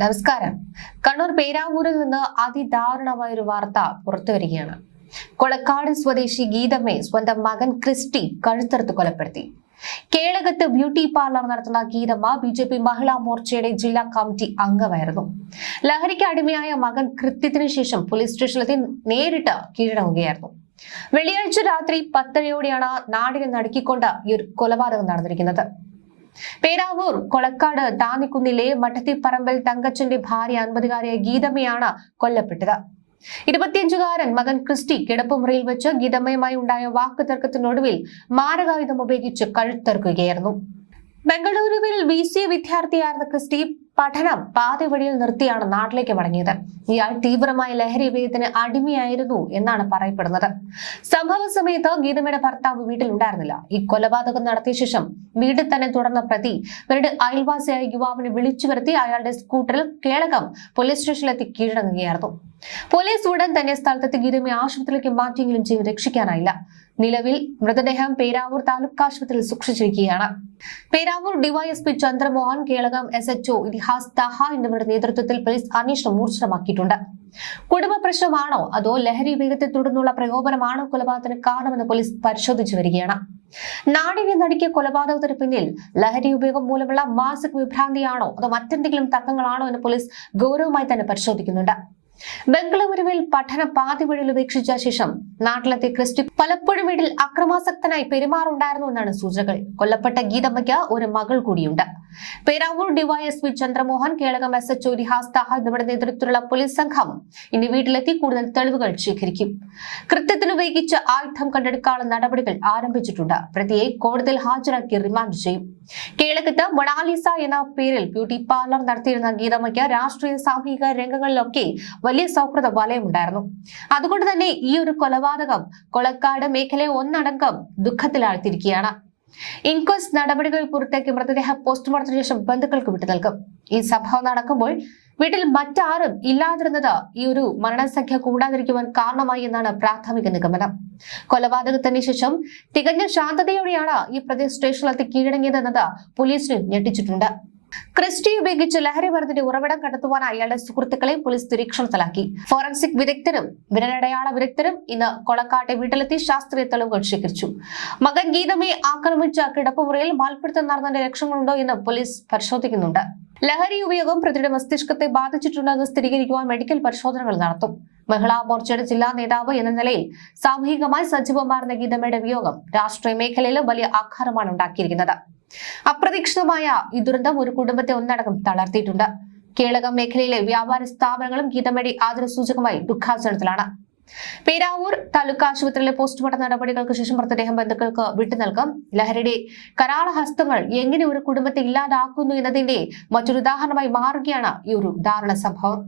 നമസ്കാരം. കണ്ണൂർ പേരാവൂരിൽ നിന്ന് അതിദാരുണമായ ഒരു വാർത്ത പുറത്തുവരികയാണ്. കൊളക്കാട് സ്വദേശി ഗീതമ്മയെ സ്വന്തം മകൻ ക്രിസ്റ്റി കഴുത്തറുത്ത് കൊലപ്പെടുത്തി. കേളകത്ത് ബ്യൂട്ടി പാർലർ നടത്തുന്ന ഗീതമ്മ BJP മഹിളാ മോർച്ചയുടെ ജില്ലാ കമ്മിറ്റി അംഗമായിരുന്നു. ലഹരിക്ക് അടിമയായ മകൻ കൃത്യത്തിനു ശേഷം പോലീസ് സ്റ്റേഷനിലെത്തി നേരിട്ട് കീഴടങ്ങുകയായിരുന്നു. വെള്ളിയാഴ്ച രാത്രി 10:30യോടെയാണ് നാടിനെ നടുക്കിക്കൊണ്ട് ഈ ഒരു കൊലപാതകം നടന്നിരിക്കുന്നത്. പേരാവൂർ കൊളക്കാട് താന്നിക്കുന്നിലെ മഠത്തിപ്പറമ്പിൽ തങ്കച്ചന്റെ ഭാര്യ 50-കാരിയായ ഗീതമ്മയാണ് കൊല്ലപ്പെട്ടത്. 25-കാരൻ മകൻ ക്രിസ്റ്റി കിടപ്പുമുറിയിൽ വെച്ച് ഗീതമ്മയുമായി ഉണ്ടായ വാക്കുതർക്കത്തിനൊടുവിൽ മാരകായുധം ഉപയോഗിച്ച് കഴുത്തറുക്കുകയായിരുന്നു. ബംഗളൂരുവിൽ BCA വിദ്യാർത്ഥിയായിരുന്ന ക്രിസ്റ്റി പഠനം പാതി വഴിയിൽ നിർത്തിയാണ് നാട്ടിലേക്ക് മടങ്ങിയത്. ഇയാൾ തീവ്രമായ ലഹരി ഉപയോഗത്തിന് അടിമയായിരുന്നു എന്നാണ് പറയപ്പെടുന്നത്. സംഭവ സമയത്ത് ഗീതമ്മയുടെ ഭർത്താവ് വീട്ടിലുണ്ടായിരുന്നില്ല. ഈ കൊലപാതകം നടത്തിയ ശേഷം വീട്ടിൽ തന്നെ തുടർന്ന പ്രതി ഇവരുടെ അയൽവാസിയായ യുവാവിനെ വിളിച്ചു വരുത്തി അയാളുടെ സ്കൂട്ടറിൽ കേളകം പോലീസ് സ്റ്റേഷനിലെത്തി കീഴടങ്ങുകയായിരുന്നു. പോലീസ് ഉടൻ തന്നെ സ്ഥലത്തെത്തി ഗീതമ്മയെ ആശുപത്രിയിലേക്ക് മാറ്റിയെങ്കിലും ജീവൻ രക്ഷിക്കാനായില്ല. നിലവിൽ മൃതദേഹം പേരാവൂർ താലൂക്ക് ആശുപത്രിയിൽ സൂക്ഷിച്ചിരിക്കുകയാണ്. പേരാവൂർ DYSP ചന്ദ്രമോഹൻ, കേളകം SHO ഇതിഹാസ് താഹ എന്നിവരുടെ നേതൃത്വത്തിൽ പോലീസ് അന്വേഷണം ഊർജിതമാക്കിയിട്ടുണ്ട്. കുടുംബ പ്രശ്നമാണോ അതോ ലഹരി ഉപയോഗത്തെ തുടർന്നുള്ള പ്രകോപനമാണോ കൊലപാതകത്തിന് കാരണമെന്ന് പോലീസ് പരിശോധിച്ചു വരികയാണ്. നാടിനെ നടുക്കിയ കൊലപാതകത്തിന് പിന്നിൽ ലഹരി ഉപയോഗം മൂലമുള്ള മാനസിക വിഭ്രാന്തിയാണോ അതോ മറ്റെന്തെങ്കിലും തർക്കങ്ങളാണോ എന്ന് പോലീസ് ഗൗരവമായി തന്നെ പരിശോധിക്കുന്നുണ്ട്. ബംഗളൂരുവിൽ പഠനം പാതി വഴിയിൽ ഉപേക്ഷിച്ച ശേഷം നാട്ടിലെത്തിയ ക്രിസ്റ്റി പലപ്പോഴും വീട്ടിൽ അക്രമാസക്തനായി പെരുമാറുണ്ടായിരുന്നു എന്നാണ് സൂചനകൾ. കൊല്ലപ്പെട്ട ഗീതമ്മയ്ക്ക് ഒരു മകൾ കൂടിയുണ്ട്. പേരാവൂർ DYSP ചന്ദ്രമോഹൻ, കേളകം SHO ഇതിഹാസ് താഹ എന്നിവരുടെ നേതൃത്വത്തിലുള്ള പോലീസ് സംഘം ഇനി വീട്ടിലെത്തി കൂടുതൽ തെളിവുകൾ ശേഖരിക്കും. കൃത്യത്തിന് ഉപയോഗിച്ച ആയുധം കണ്ടെടുക്കാനുള്ള നടപടികൾ ആരംഭിച്ചിട്ടുണ്ട്. പ്രതിയെ കോടതിയിൽ ഹാജരാക്കി റിമാൻഡ് ചെയ്യും. കേളകത്ത് മൊണാലിസ എന്ന പേരിൽ ബ്യൂട്ടി പാർലർ നടത്തിയിരുന്ന ഗീതമ്മയ്ക്ക് രാഷ്ട്രീയ സാമൂഹിക രംഗങ്ങളിലൊക്കെ വലിയ സൗഹൃദ വലയമുണ്ടായിരുന്നു. അതുകൊണ്ട് തന്നെ ഈ ഒരു കൊലപാതകം കൊളക്കാട് മേഖലയെ ഒന്നടങ്കം ദുഃഖത്തിലാഴ്ത്തിയിരിക്കുകയാണ്. ഇൻക്വസ്റ്റ് നടപടികൾ പൂർത്തിയാക്കി മൃതദേഹം പോസ്റ്റ്മോർട്ടത്തിന് ശേഷം ബന്ധുക്കൾക്ക് വിട്ടു നൽകും. ഈ സംഭവം നടക്കുമ്പോൾ വീട്ടിൽ മറ്റാരും ഇല്ലാതിരുന്നത് ഈ ഒരു മരണസംഖ്യ കൂടാതിരിക്കുവാൻ കാരണമായി എന്നാണ് പ്രാഥമിക നിഗമനം. കൊലപാതകത്തിന് ശേഷം തികഞ്ഞ ശാന്തതയോടെയാണ് ഈ പ്രതി സ്റ്റേഷനിലെത്തി കീഴടങ്ങിയതെന്നത് പോലീസിനെ ഞെട്ടിച്ചിട്ടുണ്ട്. ക്രിസ്റ്റി ഉപയോഗിച്ച് ലഹരി മരുന്നിന്റെ ഉറവിടം കണ്ടെത്തുവാനായി അയാളുടെ സുഹൃത്തുക്കളെ പോലീസ് നിരീക്ഷണത്തിലാക്കി. ഫോറൻസിക് വിദഗ്ധരും വിരലടയാള വിദഗ്ധരും ഇന്ന് കൊളക്കാട്ടെ വീട്ടിലെത്തി ശാസ്ത്രീയ തെളിവുകൾ ശേഖരിച്ചു. മകൻ ഗീതമ്മയെ ആക്രമിച്ച കിടപ്പുമുറിയിൽ മാൽപ്പിടുത്തം നടന്നതിന്റെ ലക്ഷണങ്ങളുണ്ടോ എന്ന് പോലീസ് പരിശോധിക്കുന്നുണ്ട്. ലഹരി ഉപയോഗം പ്രതിയുടെ മസ്തിഷ്കത്തെ ബാധിച്ചിട്ടുണ്ടെന്ന് സ്ഥിരീകരിക്കുവാൻ മെഡിക്കൽ പരിശോധനകൾ നടത്തും. മഹിളാ മോർച്ചയുടെ ജില്ലാ നേതാവ് എന്ന നിലയിൽ സാമൂഹികമായി സജീവമാർന്ന ഗീതമ്മയുടെ വിയോഗം രാഷ്ട്രീയ മേഖലയിലും വലിയ ആഘാതമാണ് ഉണ്ടാക്കിയിരിക്കുന്നത്. അപ്രതീക്ഷിതമായ ഈ ദുരന്തം ഒരു കുടുംബത്തെ ഒന്നടങ്കം തളർത്തിയിട്ടുണ്ട്. കേളകം മേഖലയിലെ വ്യാപാര സ്ഥാപനങ്ങളും ഗീതമ്മയുടെ ആദരസൂചകമായി ദുഃഖാചരണത്തിലാണ്. പേരാവൂർ താലൂക്ക് ആശുപത്രിയിലെ പോസ്റ്റ്മോർട്ടം നടപടികൾക്ക് ശേഷം മൃതദേഹം ബന്ധുക്കൾക്ക് വിട്ടുനൽകും. ലഹരിയുടെ കരാളഹസ്തങ്ങൾ എങ്ങനെ ഒരു കുടുംബത്തെ ഇല്ലാതാക്കുന്നു എന്നതിന്റെ മറ്റൊരു ഉദാഹരണമായി മാറുകയാണ് ഈ ഒരു ദാരുണ സംഭവം.